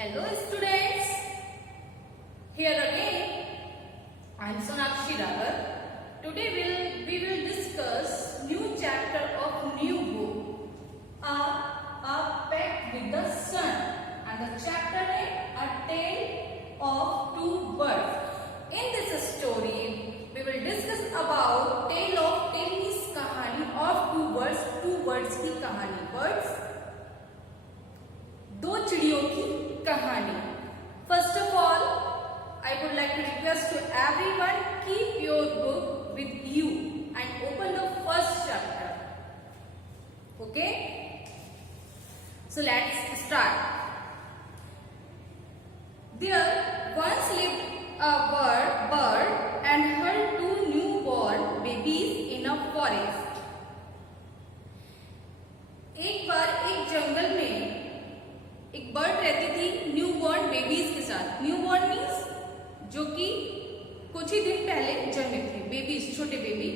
Hello students, here again I am Sonakshi Ragar. Today we will discuss new chapter of new book, A Pet with the Sun, and the chapter name A Tale of Two Birds. In this story we will discuss about tale means कहानी of two birds की कहानी. Birds दो चिड़ियों की कहानी. First of all, I would like to request to everyone, keep your book with you and open the first chapter. Okay? So let's start. There once lived a bird and her two newborn babies in a forest. एक बार एक जंगल में एक bird रहती थी newborn babies के साथ. Newborn means जो कि कुछ ही दिन पहले जन्मे थे, बेबीज, छोटे baby.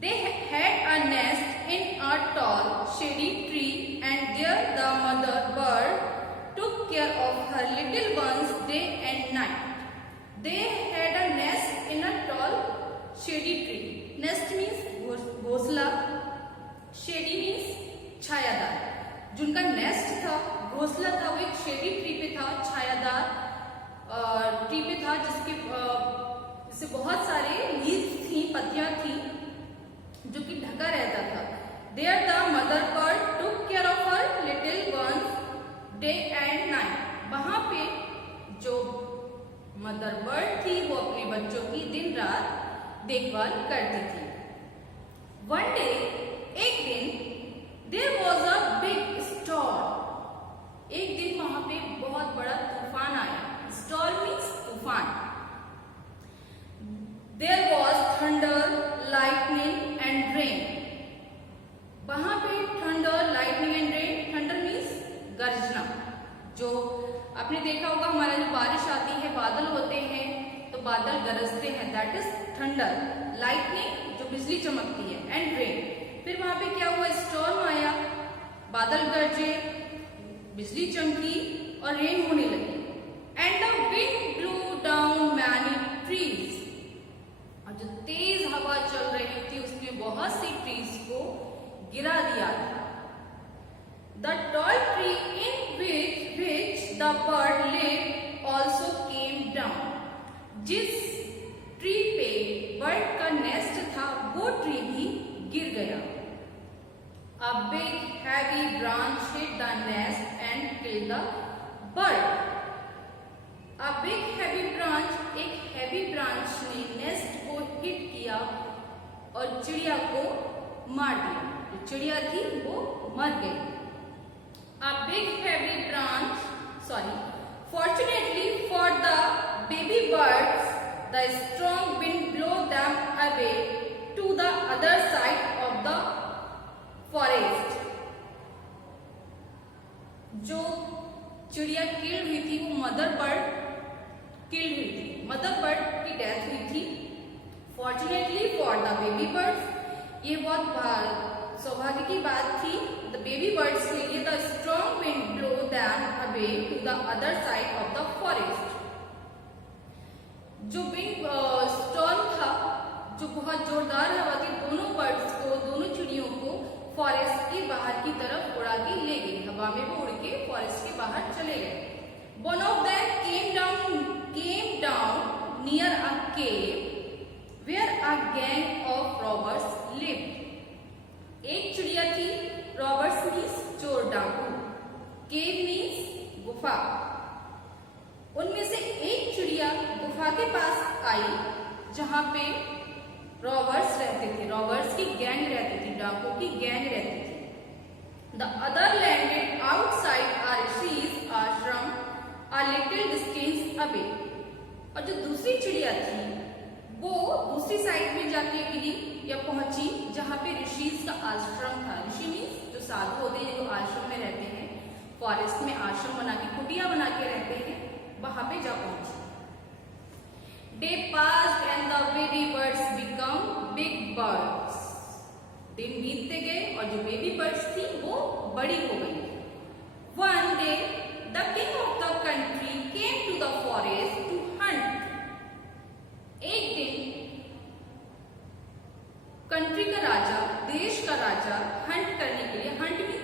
They had a nest in a tall shady tree and there the mother bird took care of her little ones day and night. They had a nest in a tall shady tree. Nest means घोंसला, shady means छायादार. जिनका nest था, घोंसला था, वो एक shady tree पे था, छायादार ट्री पे था, जिससे बहुत सारे लीव्स थी, पत्तियां थी, जो कि ढका रहता था. There the mother bird took care of her little ones day and night. वहां पे जो मदर बर्ड थी वो अपने बच्चों की दिन रात देखभाल करती थी. वन डे, एक दिन, there was a big storm. एक दिन वहां पे बहुत बड़ा तूफान आया. स्टॉर्म मीन्स तूफान. There was thunder, lightning and rain. वहां पे thunder, lightning and rain. Thunder means गर्जना. जो आपने देखा होगा, हमारा जो बारिश आती है, बादल होते हैं तो बादल गरजते हैं, दैट इज थंडर. लाइटनिंग जो बिजली चमकती है, एंड रेन. फिर वहां पे क्या हुआ, स्टॉर्म आया, बादल गरजे, बिजली चमकी और रेन होने लगी. And the wind blue down many trees. और जो तेज हवा चल रही थी उसने बहुत सी ट्रीज को गिरा दिया था. The tall tree in which the bird lived also came down. जिस ट्री पे बर्ड का नेस्ट था वो ट्री भी गिर गया. A big heavy branch hit the nest and killed the bird. A big heavy branch, एक heavy branch ने nest को hit किया और चिड़िया को मार दिया. जो चिड़िया थी वो मर गई. A big heavy branch, fortunately for the baby birds, the strong wind blew them away to the other side of the forest. जो चिड़िया किल हुई थी वो मदर बर्ड किल हुई थी. मदर बर्ड की डेथ हुई थी. Fortunately for the baby birds, ये बहुत सौभाग्य की बात थी द बेबी बर्ड्स के लिए. The strong wind blow them away to the other side of the forest. जो विंड स्टॉर्म था, जो बहुत जोरदार हवा थी, दोनों बर्ड्स को, दोनों चिड़ियों को फॉरेस्ट के बाहर की तरफ उड़ा के ले गई. हवा में वो उड़ के फॉरेस्ट के बाहर चले गए. One of them came down near a cave where a gang of robbers lived. एक चिड़िया थी, रॉबर्स मीन्स चोर, डाकू, केव मीन्स गुफा. उनमें से एक चिड़िया गुफा के पास आई जहां पे रॉबर्स रहते थे. रॉबर्स की गैंग रहती थी, डाकुओं की गैंग रहती थी. द अदर लैंडेड आउटसाइड अ ऋषिज आश्रम अ लिटिल डिस्टेंस अवे. और जो दूसरी चिड़िया थी वो दूसरी साइड में जाके गिरी या पहुंची जहां पे ऋषिज का आश्रम था. ऋषि मीन्स जो साधु होते हैं, जो आश्रम में रहते हैं, फॉरेस्ट में आश्रम बना के, कुटिया बना के रहते हैं, वहां पे जा पहुंची. Day passed and the baby birds become big birds. दिन बीतते गए और जो बेबी बर्ड्स थी वो बड़ी हो गई. One day the king of country का राजा, देश का राजा हंट करने के लिए, हंट में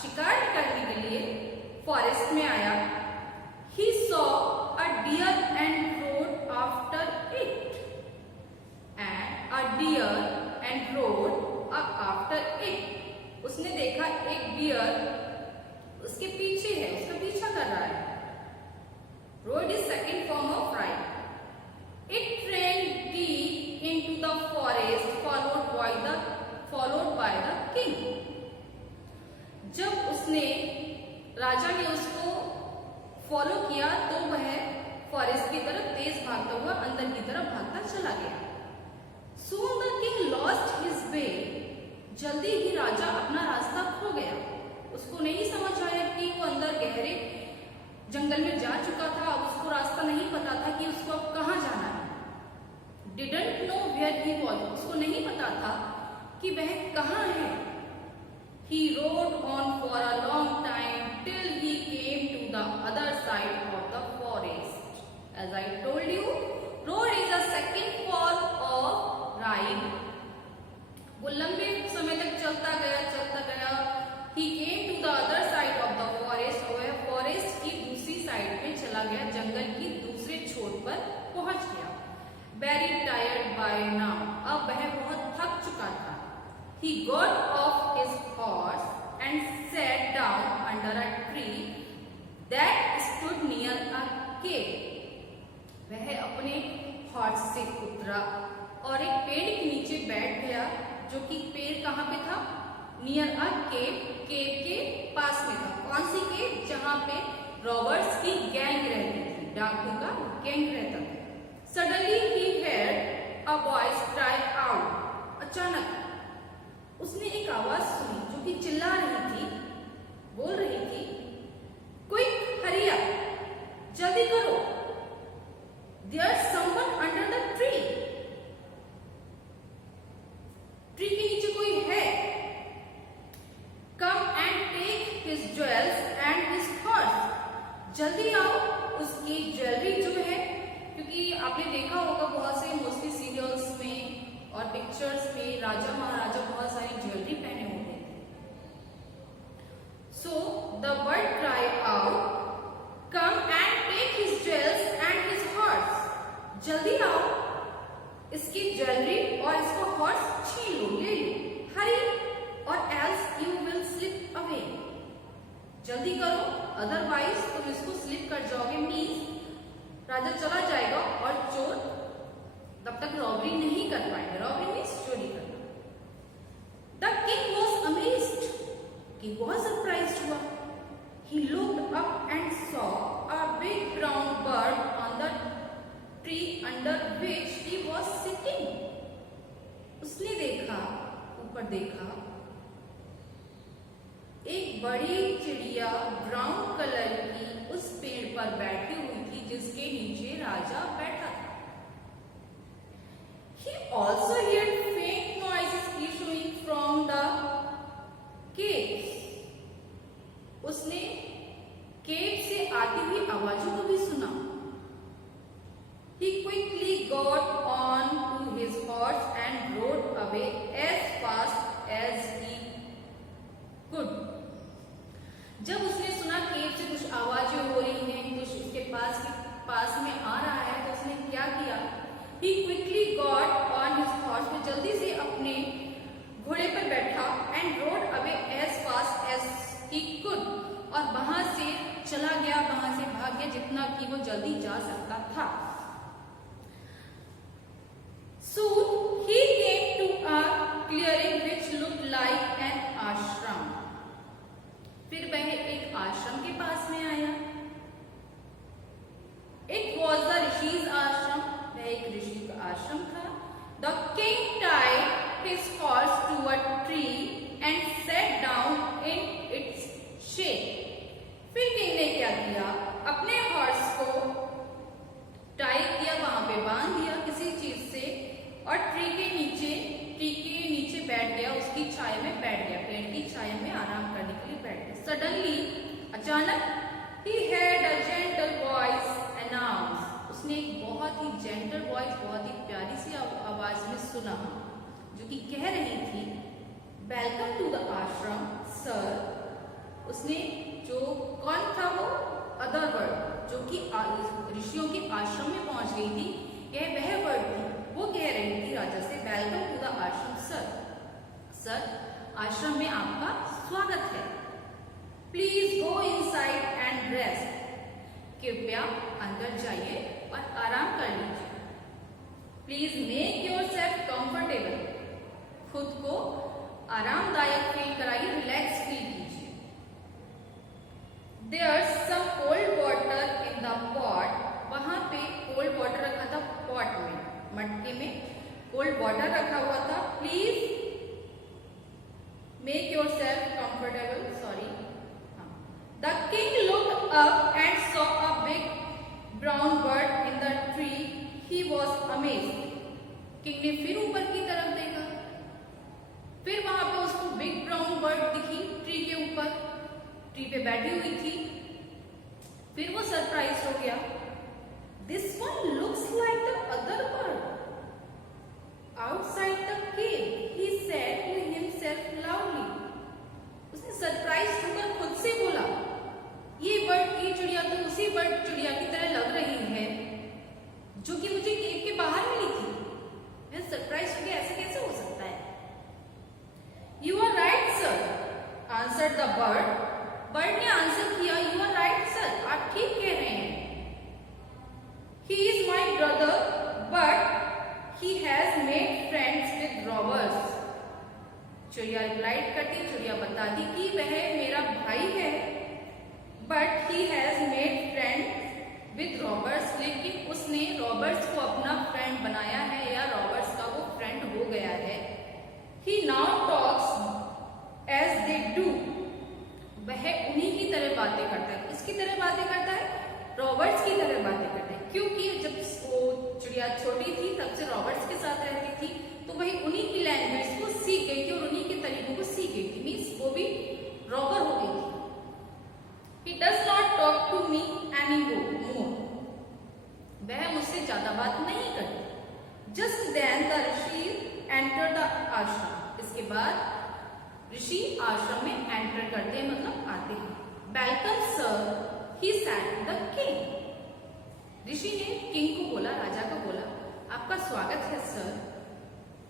शिकार करने के लिए फॉरेस्ट में आया। He saw a deer and rode after it. And a deer and rode after it. उसने देखा एक डियर उसके पीछे है, उसका पीछा कर रहा है। Rode is second form of ride. It ran deep into the forest, followed by the king. जब उसने राजा ने उसको फॉलो किया तो वह फॉरेस्ट की तरफ तेज भागता हुआ अंदर की तरफ भागता चला गया। Soon the king lost his way. जल्दी ही राजा अपना रास्ता खो गया। उसको नहीं समझ आया कि वो अंदर गहरे जंगल में जा चुका था, अब उसको रास्ता नहीं पता था कि उसको अब कहाँ जाना है। Didn't know where he was. उसको नहीं पता था कि वह कहाँ है। He rode on for a long time till he came to the other side of the forest. As I told you, road is a second form of ride. वो लंबे समय तक चलता गया। He came to the other side of the forest. वह forest की दूसरी side पे चला गया, जंगल की दूसरे छोर पर पहुंच गया। Very tired by now. अब वह बहुत थक चुका था। He got off his horse and sat down under a tree that stood near a cave. वह अपने हॉर्स से उतरा और एक पेड़ के नीचे बैठ गया, जो कि पेड़ कहाँ पे था? नियर अ केव, केव के पास में था। कौन सी केव? जहाँ पे रॉबर्स की गैंग रहती थी, डाकुओं का गैंग रहता था। Suddenly he heard a voice cry out. अचानक उसने एक आवाज सुनी जो कि चिल्ला रही थी, बोल रही थी, क्विक हरी अप, जल्दी करो, there's someone under the tree. Tree के नीचे कोई है। Come and take his jewels and his horse. जल्दी आओ, उसकी ज्वेलरी जो है, क्योंकि आपने देखा होगा बहुत से मोस्टली सीरियल्स में और पिक्चर्स में राजा महाराजा बहुत सारी ज्वेलरी पहने होते थे। So the bird cried out, come and take his jewels and his horse. जल्दी आओ, इसकी ज्वेलरी और इसका हॉर्स छीन लो, ले लो, हरी, और else you will slip away. जल्दी करो, अदरवाइज तुम इसको स्लिप कर जाओगे। मीन्स राजा चला जाएगा और चोर तब तक रॉबरी नहीं कर पाएंगे। रॉबरी मीन्स चोरी करना। The king was amazed, king बहुत सरप्राइज्ड हुआ। He looked up and saw a big brown bird on the tree under which he was sitting. उसने देखा, ऊपर देखा, एक बड़ी चिड़िया ब्राउन कलर की उस पेड़ पर बैठी हुई थी जिसके नीचे राजा बैठा था। He also heard faint noises issuing from the caves. उसने केव से आती हुई आवाजों को भी सुना। He quickly got on to his horse and rode away as fast as he could. जब उसने सुना केव से कुछ आवाजें हो रही हैं, कुछ उसके पास में आ रहा है, तो उसने क्या किया? He quickly got on his horse. वो जल्दी से अपने घोड़े पर बैठा and rode away as fast as he could. और वहां से चला गया, वहां से भाग गया जितना कि वो जल्दी जा सकता था। Soon he came to a clearing which looked like an ashram. फिर वह एक आश्रम के पास में आया। It was the Rishi's ashram. वह एक ऋषि का आश्रम था। The king tied his horse to a tree and sat down in its shade. फिर किंग ने क्या किया? अपने हॉर्स को टाई किया, वहां पे बांध दिया किसी चीज से, और ट्री के नीचे बैठ गया, उसकी छाया में बैठ गया, पेड़ की छाया में आराम करने के लिए बैठ गया। सडनली, अचानक, he had a gentle voice announced. उसने एक बहुत ही जेंटल वॉइस, बहुत ही प्यारी सी आवाज में सुना, जो कि कह रही थी वेलकम टू द आश्रम सर, उसने जो कौन था वो अदर बर्ड जो कि ऋषियों के आश्रम में पहुंच गई थी, यह वह बर्ड थी, वो कह रही थी राजा से वेलकम टू द आश्रम सर, सर आश्रम में आपका स्वागत है। Please go inside and rest, कृपया अंदर जाइए और आराम कर लीजिए। प्लीज मेक योरसेल्फ कंफर्टेबल, खुद को आरामदायक फील कराइए, रिलैक्स फील कीजिए। There's some cold water in the pot, वहां पे कोल्ड वाटर रखा था पॉट में, मटके में कोल्ड वाटर रखा हुआ था। Please make yourself comfortable, sorry. The king looked up and saw a big brown bird in the tree. He was amazed. King ने फिर ऊपर की तरफ देखा, फिर वहां पे उसको बिग ब्राउन बर्ड दिखी ट्री के ऊपर, ट्री पे बैठी हुई थी। फिर वो सरप्राइज हो गया। This one looks like the other bird outside the cave, he said to himself loudly. उसने सरप्राइज होकर खुद से बोला, ये बर्ड, ये चिड़िया तो उसी बर्ड चिड़िया की तरह लग रही है जो कि मुझे केव के बाहर मिली थी। मैं सरप्राइज हो गया, ऐसे कैसे हो सकता है? You are right, sir, answered the bird. Bird ने आंसर किया, You are right, sir, आप ठीक कह रहे हैं। He is my brother, but he has made friends with robbers. चिड़िया रिप्लाइड करती, चिड़िया बताती कि वह मेरा भाई है, but he has made friend with robbers, लेकिन उसने रॉबर्स को अपना फ्रेंड बनाया है या रॉबर्स का वो फ्रेंड हो गया है। He now talks as they do, वह उन्हीं की तरह बातें करता है। किसकी तरह बातें करता है? रॉबर्ट्स की तरह बातें करता है, क्योंकि जब वो चिड़िया छोटी थी तब से रॉबर्ट्स के साथ रहती थी, तो वही उन्हीं की लैंग्वेज को सीख गई थी और उन्हीं के तरीकों को सीख गई थी, मीन्स वो भी रॉबर हो गई थी। He does not talk to me anymore, वह मुझसे ज्यादा बात नहीं करती। Just then the Rishi entered the ashram, इसके बाद ऋषि आश्रम में एंटर करते हैं, मतलब आते हैं। Welcome sir, he said to the king, ऋषि ने किंग को बोला, राजा को बोला, आपका स्वागत है sir.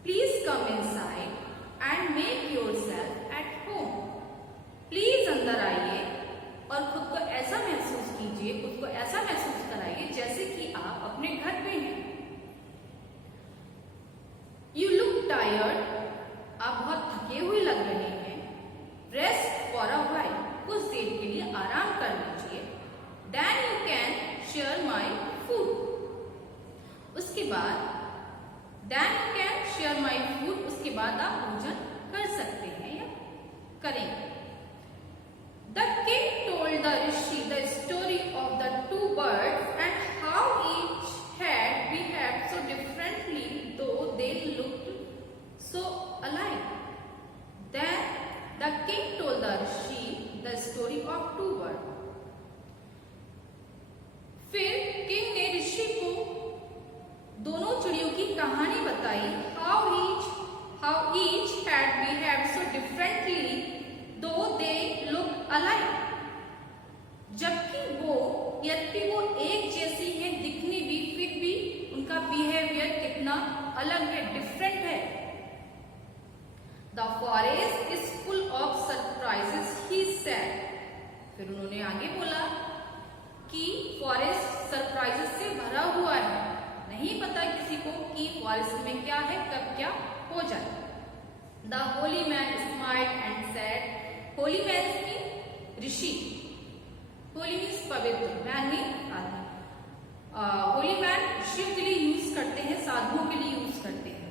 Please come inside and make yourself at home, please अंदर आइए और खुद को ऐसा महसूस कीजिए, खुद को ऐसा महसूस कराइए जैसे कि आप अपने घर पे हैं। यू लुक टायर्ड, आप बहुत थके हुए लग रहे हैं। रेस्ट फॉर अ व्हाइल, कुछ देर के लिए आराम कर लीजिए। Then you can share my food, उसके बाद then you can share my food, उसके बाद आप भोजन कर सकते हैं या करेंगे। The king told the rishi the story of the two birds and how each had behaved so differently though they looked so alike. Then the king told the rishi the story of two birds. फिर king ने ऋषि को दोनों चिड़ियों की कहानी बताई। How each had behaved so differently though they look alike. जबकि वो, यद्यपि वो एक जैसी है दिखने भी, फिर भी उनका बिहेवियर कितना अलग है, डिफरेंट है। The forest is full of surprises, he said. फिर उन्होंने आगे बोला कि फॉरेस्ट सरप्राइजेस से भरा हुआ है, नहीं पता किसी को कि फॉरेस्ट में क्या है, कब क्या हो जाए। The holy man smiled and said, Holi man mean Rishi, Holi means पवित्र, मैन मीन आदमी। होली मैन ऋषियों के लिए यूज करते हैं, साधुओं के लिए यूज करते हैं।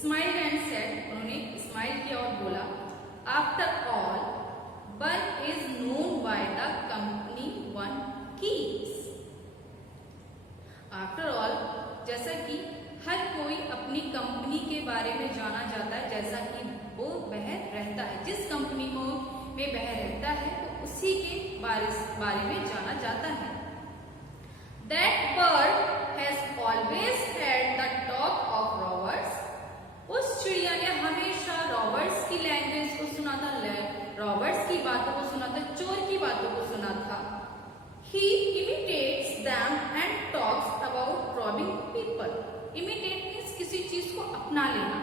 स्माइल एंड सेड, उन्होंने स्माइल किया और बोला, after all one is known by the company one keeps. After all, जैसा कि हर कोई अपनी कंपनी के बारे में जाना जाता है, जैसा कि वो वह रहता है, जिस कंपनी में वह रहता है वो उसी के बारे में जाना जाता है। That bird has always had the talk of robbers. उस चिड़िया ने रॉबर्ट्स की लैंग्वेज को सुना था, रॉबर्ट्स की बातों को सुना था, चोर की बातों को सुना था। He imitates them and talks about robbing people. Imitate means किसी चीज को अपना लेना।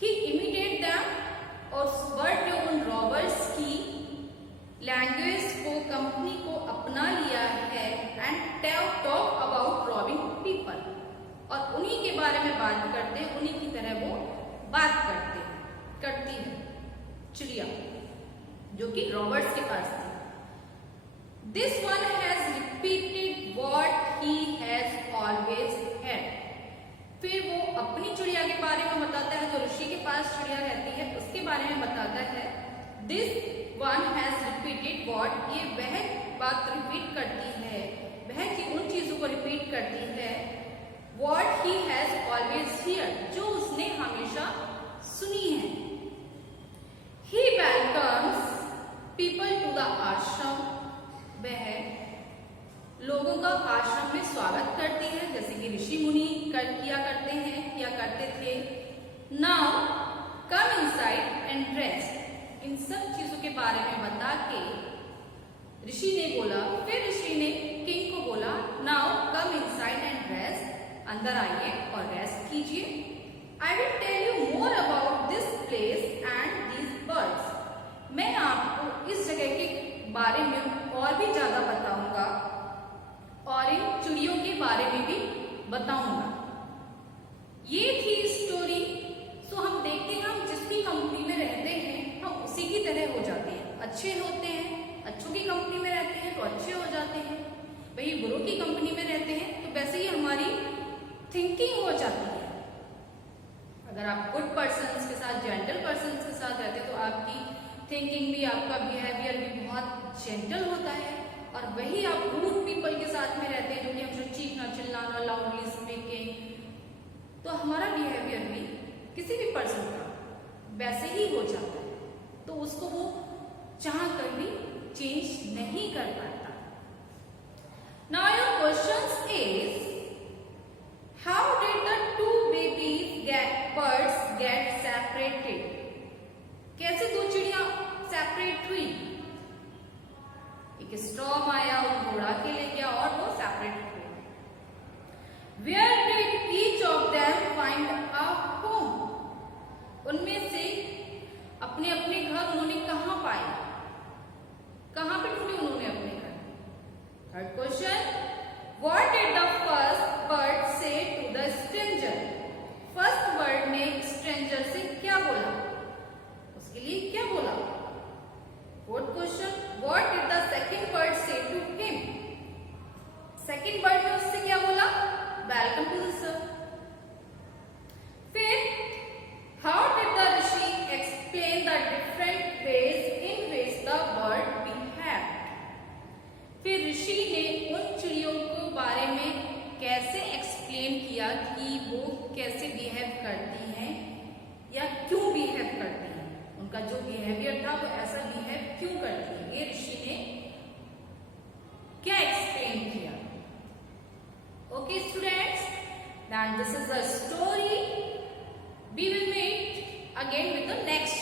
He imitate them, और वर्ड जो उन रॉबर्ट्स की लैंग्वेज को, कंपनी को अपना लिया है, and talk about robbing people, और उन्हीं के बारे में बात करते हैं, उन्हीं की तरह वो बात करती है चिड़िया जो कि रॉबर्ट्स के पास थी। This one has repeated what he has always had. फिर वो अपनी चिड़िया के बारे में बताता है, जो ऋषि के पास चिड़िया रहती है उसके बारे में बताता है। This one has repeated what, ये वह बात रिपीट करती है, वह उन चीजों को रिपीट करती है। What he has always heard, जो उसने हमेशा सुनी है। He welcomes people to the ashram, वह लोगों का आश्रम में स्वागत करती है, जैसे कि ऋषि मुनि किया करते थे। Now come inside and rest, इन सब चीजों के बारे में बता के ऋषि ने बोला, फिर ऋषि ने किंग को बोला, Now come inside and rest, अंदर आइए और रेस्ट कीजिए। I will tell you more about this place and these birds, मैं आपको इस जगह के बारे में और भी ज्यादा बताऊंगा और इन चिड़ियों के बारे में भी बताऊंगा। ये थी स्टोरी। सो हम देखते हैं, हम जिस भी कंपनी में रहते हैं हम उसी की तरह हो जाते हैं। अच्छे होते हैं, अच्छों की कंपनी में रहते हैं तो अच्छे हो जाते हैं, वही बुरों की कंपनी में रहते हैं तो वैसे ही हमारी थिंकिंग हो जाती है। अगर आप गुड पर्सन्स के साथ, जेंटल पर्सन्स के साथ रहते हैं तो आपकी थिंकिंग भी, आपका बिहेवियर भी बहुत जेंटल होता है। और वही आप रूड पीपल के साथ में रहते हैं जो कि हमसे चीखना, चिल्लाना, लाउडली स्पीकिंग, तो हमारा बिहेवियर भी किसी भी पर्सन का वैसे ही हो जाता है, तो उसको वो चाह कर भी चेंज नहीं कर पाता। Now your question is, how did the two babies birds get separated? कैसे दो चिड़िया सेपरेट हुई? एक स्टॉर्म आया, उनको उड़ा के ले गया और वो सेपरेट हुए। Where did each of them find a home? उनमें से अपने अपने घर उन्होंने कहाँ पाए? कहाँ पे ढूंढे उन्होंने अपने घर? Third question, What did the first bird say to the stranger? First bird ने स्ट्रेंजर से क्या बोला? उसके लिए क्या बोला? Fourth question, What did the second bird say to him? Second bird ने उससे क्या बोला? Welcome to the sir. फिर How did the rishi explain the different ways in which the bird behaved? फिर ऋषि ने उन चिड़ियों के बारे में कैसे एक्सप्लेन किया कि वो कैसे बिहेव करती हैं या क्यों बिहेव करती हैं, उनका जो बिहेवियर था वो ऐसा बिहेव क्यों करती है, ये ऋषि ने क्या एक्सप्लेन किया। Okay students, then this is the story. We will meet again with the next